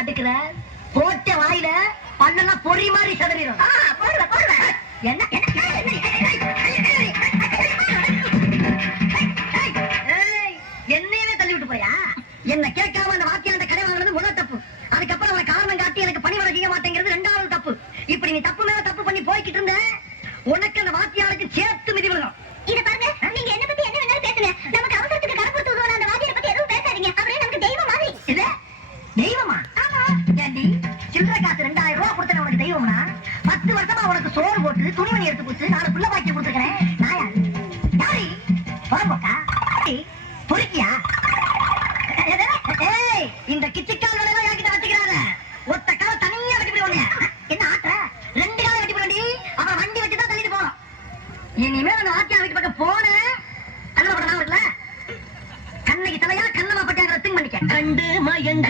அடுக்குற போட்ட வாயில பல்லெல்லாம் பொறி மாதிரி சதறிடும். என்ன என்னையவே தள்ளி விட்டு போயா? என்ன கேட்காம அந்த வாத்தியாண்ட கடை வாங்குறது முதல் தப்பு. அதுக்கப்புறம் அவனை காரணம் காட்டி எனக்கு பணி வழங்க மாட்டேங்கிறது ரெண்டாவது தப்பு. இப்படி நீ தப்பு மேல தப்பு பண்ணி போய்கிட்டு இருந்த உனக்கு அந்த வாத்தியாருக்கு சேர்த்து மிதி விழும். இத பாருங்க, நீங்க என்ன பத்தி என்ன வேணாலும் பேசுங்க. நமக்கு அவசரத்துக்கு கடன் கொடுத்து உதவுன அந்த வாத்தியாரை பத்தி எதுவும் பேசாதீங்க. அவரே நமக்கு தெய்வம் மாதிரி. இது தெய்வமா? ஆமா. ஏண்டி சில்லறை காசு 2000 ரூபாய் கொடுத்தன உனக்கு தெய்வம்னா 10 வருஷமா உனக்கு சோறு போட்டு துணிமணி எடுத்து போச்சு 4 பிள்ளை பாக்கி கொடுத்துருக்கேன். நான் யாரு? பரம்போக்கா பொறுக்கியா? இந்த கிச்சிக்கால் வேலை என்கிட்ட வச்சுக்கிறாங்க. ஒத்த கால தனியா வெட்டி போடுவாங்க. என்ன ஆட்ட 2 கால வெட்டி போடி அப்புறம் வண்டி வச்சுதான் தள்ளிட்டு போறோம். இனிமே அந்த ஆத்தியா வீட்டு பக்கம் போனேன் கண்ணை பட்ட நான் இருக்குல்ல கண்ணைக்கு தலையா கண்ணமா பட்டாங்க திங் பண்ணிக்க கண்டு மயங்க